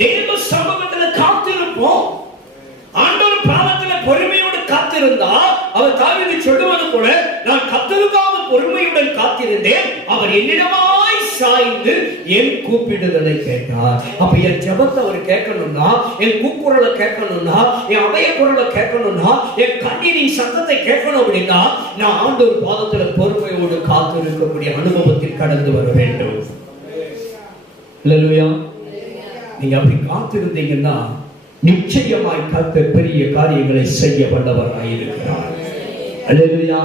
தேவ சமூகத்துல காத்திருப்போம். ஆண்டவர் பாதத்துல பொறுமையோடு காத்திருந்தா அவர் தாவீது சொல்லுவது போல, நான் கர்த்தருக்காக பொறுமையுடன் காத்திருந்தேன், அவர் என்னிடமாய் சாய்ந்து என் கூப்பிடுதலை கேட்டார். அப்ப என் ஜெபத்தை அவர் கேட்கணும்னா, என் கூக்குரலை கேட்கணும்னா, என் அபய குரலை கேட்கணும்னா, என் கண்ணீரின் சத்தத்தை கேட்கணும் அப்படின்னா நான் ஆண்டவர் பாதத்துல பொறுமையோடு காத்திருக்கக்கூடிய அனுபவத்தில் கடந்து வர வேண்டும். அல்லேலூயா. நீங்க அப்படி காத்திருந்தீங்கன்னா நிச்சயமாய் கர்த்தர் பெரிய காரியங்களை செய்ய வல்லவராயிருக்கிறார். அல்லேலூயா.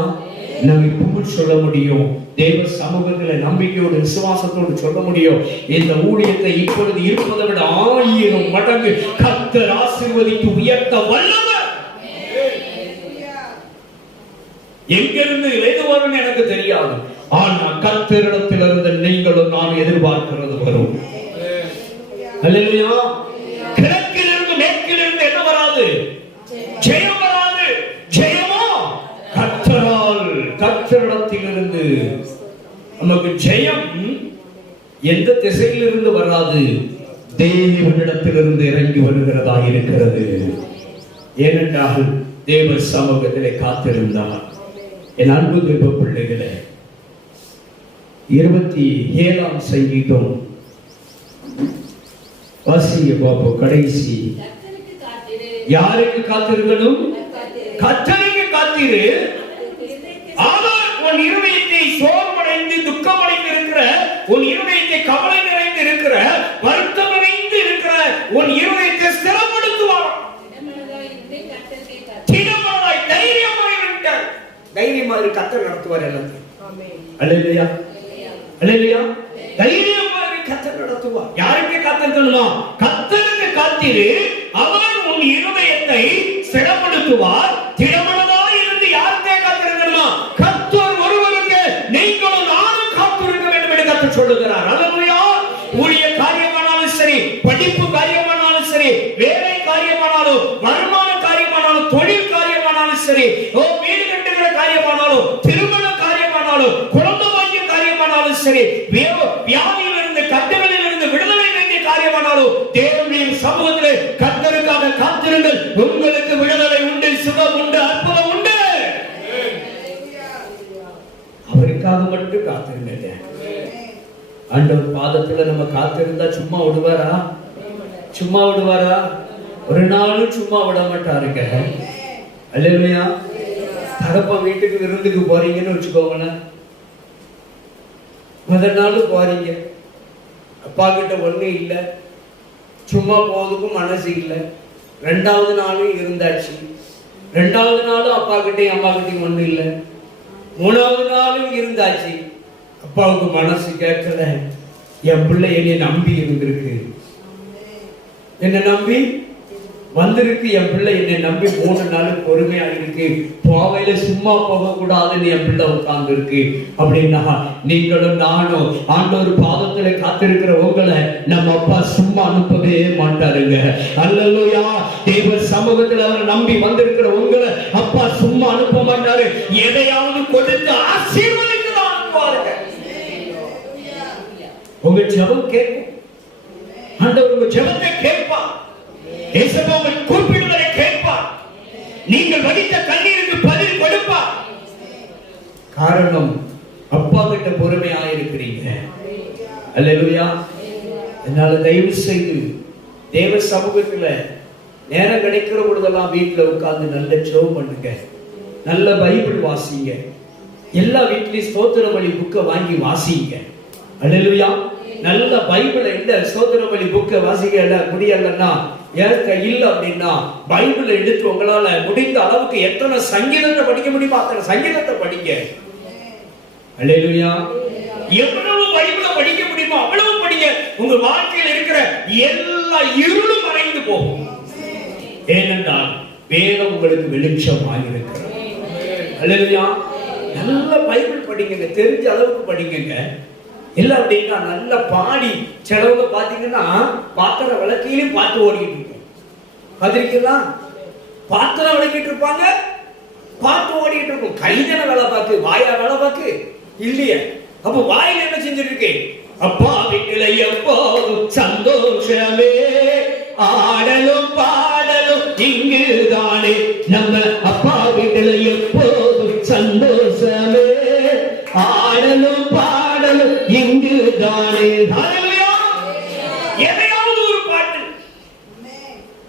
நம்ம இப்பவும் சொல்ல முடியும், தேவ சமூகத்தில் நம்பிக்கையோடு விசுவாசத்தோடு சொல்ல முடியும், இந்த ஊழியத்தை இப்பொழுது இருப்பதை விட 1000 மடங்கு கர்த்தர் ஆசீர்வதித்து உயர்த்த வல்லவர். எங்கிருந்து எது வரும் எனக்கு தெரியாது, ஆனா கர்த்தரிடத்திலிருந்து நீங்களும் நான் எதிர்பார்க்கிறது வரும். அல்லேலூயா. கிழக்கிலிருந்து மேற்கிலிருந்து என்ன வராது? ஜெயம் வராது. ஜெயமோ கர்த்தரால். கர்த்தரிடத்திலிருந்து நமக்கு ஜெயம் எந்த திசையிலிருந்து வராது? தேவனிடத்திலிருந்து இறங்கி வருகிறதா இருக்கிறது. ஏனென்றால் தேவ சமூகத்திலே காத்திருந்தார். என் அன்பு தேவ பிள்ளைகளே, 27ஆம் சங்கீதம் வாசிங்க பாப்போம். கடைசி யாருக்கு காத்திருக்கணும்? கர்த்தருக்கு காத்திரு. ஆனால் உன் இருதயத்தை சோர்வடைந்து துக்கமடைந்து இருக்கிற, உன் இருதயத்தை கவலை நிறைந்து இருக்கிற, வருத்தம் நிறைந்து இருக்கிற உன் இருதயத்தை ஸ்திரப்படுத்துவார். திடமாய் தைரியமாய் இருக்க. தைரியமாக கர்த்தர் நடத்துவார் எல்லாத்தையும். அல்லேலூயா. அல்லேலூயா. தைரியமாக கர்த்தர் நடத்துவார். யாருக்கு காத்திருக்கணுமா? கர்த்தருக்கு காத்திரு, அவர் உன் இருதயத்தை ஸ்திரப்படுத்துவார். திடமனதாய் இருந்து யாருக்கே காத்திருக்கணுமா? கர்த்தர் ஒருவருக்கு நீங்களும் நானும் காத்திருக்க வேண்டும் என்று கர்த்தர் சொல்லுகிறார். அல்லேலூயா. ஊழிய காரியமானாலும் சரி, படிப்பு காரியமானாலும் சரி, வேலை காரியமானாலும், வருமான காரியமானாலும், தொழில் காரியமானாலும் சரி, வீடு கட்டுகிற காரியமானாலும், திருமண காரியமானாலும், குழந்தை பாக்கிய காரியமானாலும் சரி, வியாதியிலிருந்து கட்டுகளிலிருந்து விடுதலை வேண்டிய காரியமானாலும் தேவனுடைய சமூகத்திலே கர்த்தருக்காக காத்திருங்கள். உங்களுக்கு விடுதலை உண்டு, சுகம் உண்டு, அற்புதம் உண்டு. அவருக்காக மட்டும் காத்திருங்க. ஆண்டவர் பாதத்துல நம்ம காத்திருந்தா சும்மா விடுவாரா? சும்மா விடுவாரா? ஒரு நாளும் சும்மா விட மாட்டாருங்க. அல்லேலூயா. தகப்பன் வீட்டுக்கு விருந்துக்கு போறீங்கன்னு வச்சுக்கோங்களேன். முதல் நாள் போறீங்க, அப்பா கிட்ட ஒண்ணு இல்லை, சும்மா போறதுக்கும் மனசு இல்லை. ரெண்டாவது நாளும் இருந்தாச்சு, ரெண்டாவது நாளும் அப்பா கிட்டையும் அம்மா கிட்டையும் ஒண்ணு இல்லை. மூணாவது நாளும் இருந்தாச்சு, அப்பாவுக்கு மனசு கேட்கல. என் பிள்ளை என்னை நம்பி இருந்திருக்கு, என்னை நம்பி வந்திருக்கு. என் பிள்ளை என்னை நம்பி 3 நாள் பொறுமையா இருக்கு, போவையில சும்மா போக கூடாதுன்னு என் பிள்ளை உட்கார்ந்து இருக்கு அப்படின்னா, நீங்களும் நானும் ஆண்டவர் பாதத்துல காத்திருக்கிற உங்களை நம்ம அப்பா சும்மா அனுப்பவே மாட்டாருங்க. அல்லேலூயா. தேவ சமூகத்துல அவர் நம்பி வந்திருக்கிற உங்களை அப்பா சும்மா அனுப்ப மாட்டாரு. எதையாவது கொடுத்து ஆசீர்வதித்து தான் அனுப்புவாருங்க. உங்க ஜெபம் கேட்கும். ஆண்டவர் உங்க ஜெபத்தை கேட்பார். இயேசுவை கூப்பிடுவதை கேட்பார். நீங்கள் வடித்த கண்ணீருக்கு பதில் கொடுப்பார். காரணம், அப்பா கிட்ட பொறுமையா இருக்கிறீங்க. அல்லேலூயா. அதனால தயவு செய்து தேவ சமூகத்துல நேரம் கிடைக்கிற பொழுதெல்லாம் வீட்டுல உட்கார்ந்து நல்ல ஜெபம் பண்ணுங்க, நல்ல பைபிள் வாசிங்க. எல்லா வீட்லயும் ஸ்தோத்திர பலி புக்கை வாங்கி வாசிங்க. அல்லேலூயா. நல்ல பைபிள் எந்த ஸ்தோத்திர பலி புக்கை வாசிக்க முடியலன்னா, ஏற்க இல்லை அப்படின்னா, பைபிளை எடுத்து உங்களால முடிந்த அளவுக்கு எத்தனை சங்கீதத்தை படிக்க முடியுமோ அத்தனை சங்கீதத்தை படிங்க. அல்லேலூயா. எவ்வளவு பைபிளை படிக்க முடியுமோ அவ்வளவு படிங்க. உங்க வாழ்க்கையில் இருக்கிற எல்லா இருளும் மறைந்து போகும். ஏனென்றால் வேதம் உங்களுக்கு வெளிச்சமாக இருக்கிறது. அல்லேலூயா. நல்ல பைபிள் படிங்க, தெரிஞ்ச அளவுக்கு படிங்க. இல்ல அப்படின்னா நல்ல பாடி செலவுல பாத்தீங்கன்னா பாத்திரம் விளக்கிலையும் பாட்டு ஓடிக்கிட்டு இருக்கும். பாத்திருக்கலாம், பாத்திரம் விளக்கிட்டு இருப்பாங்க, பாட்டு ஓடிட்டு இருக்கும். கைதன வேலை பார்க்கு, வாயா வேலை பார்க்கு இல்லையே. அப்ப வாயில என்ன செஞ்சிட்டு இருக்கு? அப்பா வீட்டுல எப்போதும் சந்தோஷமே, ஆடலும் பாடலும் இங்குதானே. நம்ம அப்பா வீட்டுல எப்போதும் சந்தோஷமே, ஆடலும் பாடலும் இங்குதானே. எதையாவது ஒரு பாட்டு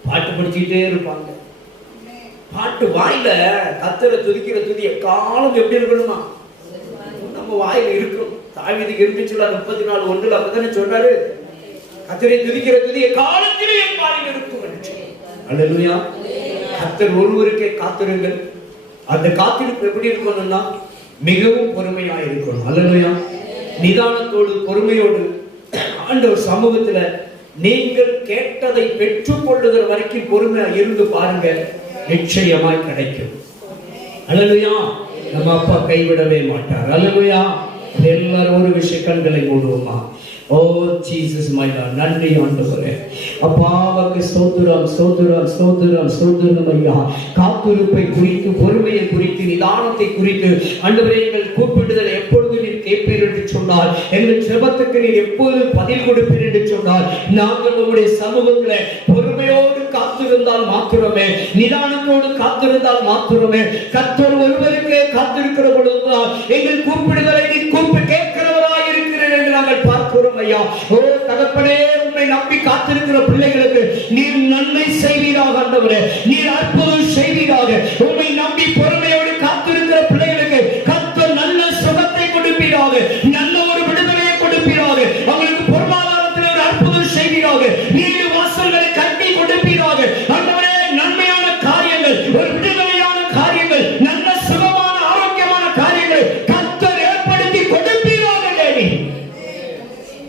பாட்டு படிச்சுட்டே இருப்பாங்க. பாட்டு வாயில கத்தரை துதிக்கிற துதி காலம் எப்படி இருக்கணுமா? நம்ம வாயில இருக்கும். தாவீதுக்கு இருந்துச்சுல 34:1 அப்பதானே சொன்னாரு, கத்தரை துதிக்கிற துதி காலத்திலே என் வாயில் இருக்கும் என்று. அல்லேலூயா. கத்தர் ஒருவருக்கே காத்திருங்கள். அந்த காத்திருப்பு எப்படி இருக்கணும்னா மிகவும் பொறுமையா இருக்கணும். அல்லேலூயா. நிதானத்தோடு பொறுமையோடு ஆண்டவர் சமூகத்துல நீங்கள் கேட்டதை பெற்றுக் கொள்ளுகிற வரைக்கும் பொறுமையா இருந்து பாருங்க, நிச்சயமாய் கிடைக்கும். அல்லேலூயா. நம்ம அப்பா கைவிடவே மாட்டார். அல்லேலூயா. எல்லாரும் ஒரு விஷயம் கண்களை மூடுவோமா? ஓ ஜீசஸ் மை லார்ட். நன்றி ஆண்டவரே. அப்பாவுக்கு ஸ்தோத்திரம் ஸ்தோத்திரம் ஸ்தோத்திரம் ஸ்தோத்திரம் ஐயா. காத்திருப்பை குறித்து, பொறுமையை குறித்து, நிதானத்தை குறித்து ஆண்டவரே எங்கள் கூப்பிடுதலை எப்பொழுது நீர் கேட்பீர் என்று சொன்னார், எங்கள் ஜெபத்துக்கு நீர் எப்போது பதில் கொடுப்பீர் என்று சொன்னார். நாங்கள் உங்களுடைய சமூகத்தில் பொறுமையோடு காத்திருந்தால் மாத்திரமே, நிதானத்தோடு காத்திருந்தால் மாத்திரமே, கர்த்தர் ஒருவருக்கே காத்திருக்கிற பொழுதுதான் எங்கள் கூப்பிடுதலை நீர் கேட்கிறவராய் இருக்கிறேன் என்று நாங்கள் பார்க்கிறோம் ஐயா. ஓ தகப்பனே, உம்மை நம்பி காத்திருக்கிற பிள்ளைகளுக்கு நீர் நன்மை செய்வீராக ஆண்டவரே, நீர் அற்புதம் செய்வீராக. உம்மை நம்பி பொறுமையோடு காத்திருக்கிற பிள்ளைகளுக்கு கர்த்தர் நல்ல சுகத்தை கொடுப்பீராக, நல்ல ஒரு விடுதலையை கொடுப்பீராக. அவங்களுக்கு பொருளாதாரத்தில் ஒரு அற்புதம் செய்வீராக, நீர் வாசல்களை கட்டி கொடுப்பீராக. ஆண்டவரே, நன்மையான காரியங்கள், ஒரு விடுதலையான காரியங்கள், நல்ல சுகமான ஆரோக்கியமான காரியங்களை கர்த்தர் ஏற்படுத்தி கொடுப்பீராக. டேடி,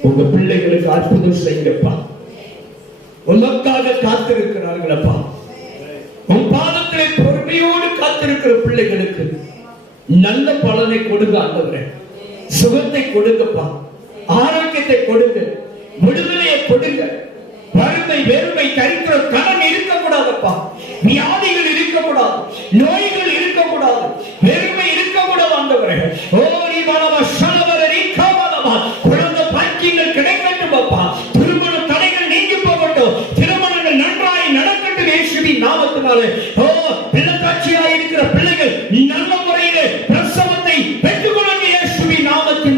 உங்க பிள்ளைகளுக்கு அற்புதம் செய்யப்பா. உனக்காக காத்திருக்கிறார்களப்பா. உன் பாதத்திலே பொறுமையோடு காத்திருக்கிற பிள்ளைகளுக்கு நல்ல பலனை கொடுங்க ஆண்டவரே. சுகத்தை கொடுங்கப்பா, ஆரோக்கியத்தை கொடுங்க, விடுதலையை கொடுங்க. வறுமை, வெறுமை, தரித்திரம், கடன் இருக்கக்கூடாதப்பா. வியாதிகள் இருக்கக்கூடாது, நோய்கள் இருக்கக்கூடாது, வெறுமை இருக்கக்கூடாது ஆண்டவரே. ஓ நீ வளவா சலவர நீ காவலவா. குழந்தை பாக்கியங்கள் கிடைக்கட்டும் அப்பா. திருமண தடைகள் நீங்கி போகட்டும். திருமணங்கள் நன்றாய் நடக்கட்டும் இயேசுவின் நாமத்தினாலே. ஓ பிள்ளைக்காட்சியாய் இருக்கிற பிள்ளைகள் நல்ல முறையிலே பிரசவத்தை பெற்றுக்கொள்ளுங்க இயேசுவின் நாமத்தில்.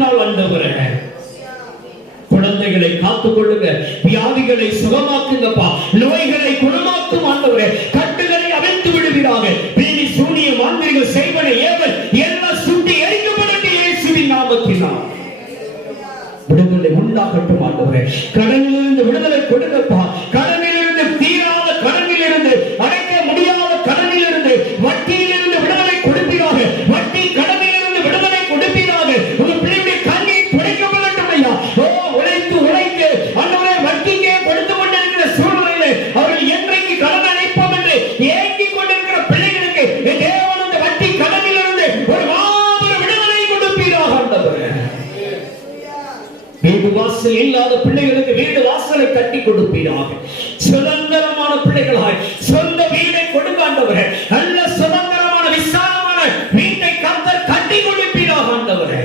கொடுப்பீராக. பில்லி சூனிய மாந்திரிக செய்வன ஏவல் எல்லாம் சுட்டி எரிக்கப்படட்டும் இயேசுவின் நாமத்தினால். விடுதலை உண்டாகட்டும் ஆண்டவரே. கடனிலிருந்து விடுதலை கொடுங்கப்பா. கடனிலிருந்து தீராத கடனிலிருந்து அடைக்க முடியாத கடனிலிருந்து வட்டியிலிருந்து விடுதலை கொடுப்பீராக. வட்டி கடனிலிருந்து விடுதலை கொடுப்பீராக. உங்க பிள்ளைகளுடைய கண்ணீர் துடைக்கப்படட்டும் ஐயா. ஓ உழைத்து உழைத்து ஆண்டவரே வட்டிக்கே கொடுத்து கொண்டிருக்கிற சூழ்நிலையிலே அவர்கள் என்றைக்கு கடன் அடைப்போம் என்று ஏங்கிக் கொண்டிருக்கிற பிள்ளைகளுக்கு தேவன் அந்த வட்டி கடனிலிருந்து ஒரு மாபெரும் விடுதலை கொடுப்பீராக ஆண்டவரே. வீடு வாசல் இல்லாத பிள்ளைகளுக்கு வீடு வாசலை கட்டி கொடுப்பீராக. சுதந்திரமான பிள்ளைகளாய் சொந்த வீடை கொடுக்காண்டவரே. நல்ல சுதந்திரமான விசாலமான வீட்டை கர்த்தர் கட்டி கொடுப்பீராக ஆண்டவரே.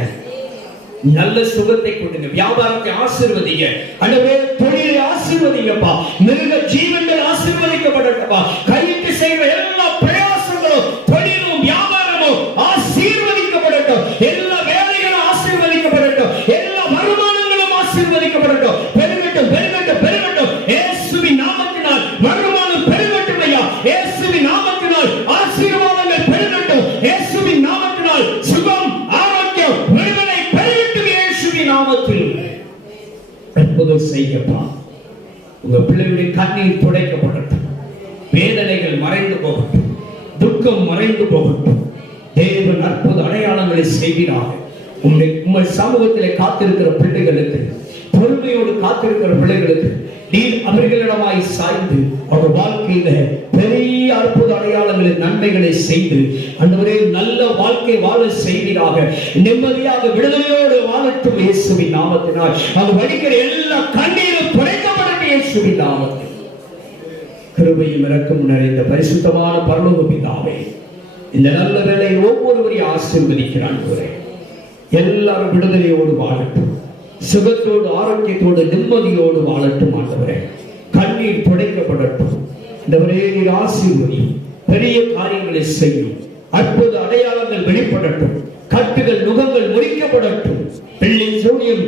நல்ல சுகத்தை கொடுங்க. வியாபாரத்தை ஆசீர்வதிங்க ஆண்டவரே. தொழிலை ஆசீர்வதிங்கப்பா. மிருக ஜீவன்கள் ஆசீர்வதிக்கப்படட்டப்பா. கையிட்டு செய்கிற எல்லா பிரயாசங்களும் தொழிலும் வியாபாரமும் ஆசீர்வதிக்கப்படட்டும். எல்லா வேலைகளும் ஆசீர்வதிக்கப்படட்டும். எல்லா வருமானங்களும் ஆசீர்வதிக்கப்படட்டும். பெருகட்டும் பெருகட்டும் பெருகட்டும் இயேசுவின் நாமத்தினால். வருமானம் பெருகட்டும் ஐயா. இயேசுவின் நாமத்தினால் ஆசீர்வாதங்கள் பெருகட்டும். இயேசுவின் நாமத்தினால் சுகம் ஆரோக்கியம் விடுதலை பெருகட்டும் இயேசுவின் நாமத்தில். அற்புதம் செய்யப்பா. உங்க பிள்ளைகளுடைய கண்ணீர் துடைக்கப்படட்டும். வேதனைகள் மறைந்து போகட்டும். துக்கம் மறைந்து போகட்டும். தேவன் அற்புத அடையாளங்களை செய்கிறார். உங்கள் சமூகத்திலே காத்திருக்கிற பிள்ளைகளுக்கு, பொறுமையோடு காத்திருக்கிற பிள்ளைகளுக்கு நீர் அவர்களிடமாய் சாய்ந்து அவர் வாழ்க்கையில பெரிய அற்புத அடையாளங்களை நன்மைகளை செய்து ஆண்டவரே நல்ல வாழ்க்கை வாழ செய்வீராக. நிம்மதியாக விடுதலையோடு வாழட்டும் இயேசுவின் நாமத்தினால். அவர் வடிக்கிற எல்லா கண்ணீரும் துடைக்கப்படட்டும் இயேசுவின் நாமத்தில். கிருபையும் இரக்கமும் நிறைந்த பரிசுத்தமான பரலோக பிதாவே, இந்த நல்ல வேளை ஒவ்வொருவரையும் ஆசீர்வதிக்கிறான். எல்லாரும் விடுதலையோடு வாழட்டும். சுகத்தோடு ஆரோக்கியத்தோடு நிம்மதியோடு வாழட்டும் ஆண்டவரே. கண்ணீர் துடைக்கப்படட்டும். ஆண்டவரே நீர் ஆசீர்வதியும். பெரிய காரியங்களை செய்யும். அற்புத அடையாளங்கள் வெளிப்படட்டும். கட்டுகள் நுகங்கள் முறிக்கப்படட்டும். பிள்ளை சூனியம்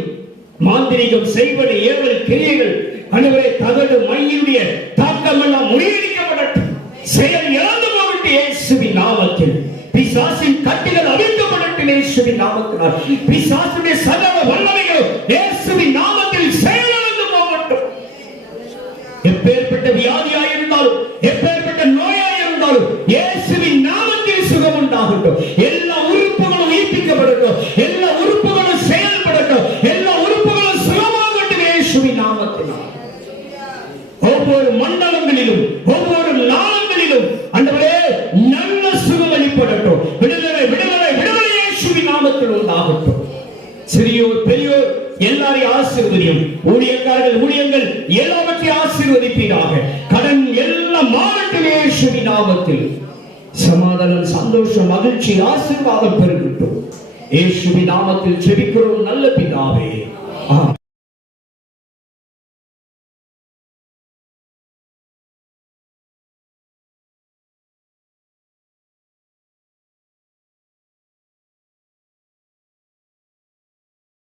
மாந்திரிகம் செய்வன ஏவல் கிரியைகள் ஆண்டவரே தகடு மையுடைய தாக்கம் எல்லாம் முறியடிக்கப்படட்டும். செயல் இழந்து போகட்டும் இயேசுவின் நாமத்தில். பிசாசின் கட்டுகள் அவிழ்க்கப்படட்டும் இயேசுவின் நாமத்தினால். பிசாசுடைய சகல வல்லமைகள் இயேசுவின் நாமத்தில் செயலிழந்து போகட்டும். எப்பேற்பட்ட வியாதியாயிருந்தாலும் எப்பேற்பட்ட நோயாயிருந்தாலும் இயேசுவின் நாமத்தில் சுகம் உண்டாகட்டும். எல்லா உறுப்புகளும் உயிர்ப்பிக்கப்படட்டும். எல்லா உறுப்புகளும் செயல்படட்டும். எல்லா உறுப்புகளும் சுகமாகட்டும் இயேசுவின் நாமத்தினால். ஒவ்வொரு மண்டலங்களிலும் ஒவ்வொரு நாளங்களிலும் ஆண்டவரே நல்ல சுகம் வெளிப்படட்டும். விடுதலை விடுதலை விடுதலை இயேசுவின் நாமத்தில் உண்டாகட்டும். சிறியோர் பெரியோர் எல்லாரையும் ஆசீர்வதியும். ஊழியக்காரர்கள் ஊழியங்கள் எல்லாவற்றையும் ஆசீர்வதிப்பீராக. கடன் எல்லாம் மாறட்டும் இயேசுவின் நாமத்தில். சமாதானம் சந்தோஷம் மகிழ்ச்சி ஆசீர்வாதம் பெருகட்டும் இயேசுவின் நாமத்தில் ஜெபிக்கிறோம் நல்ல பிதாவே.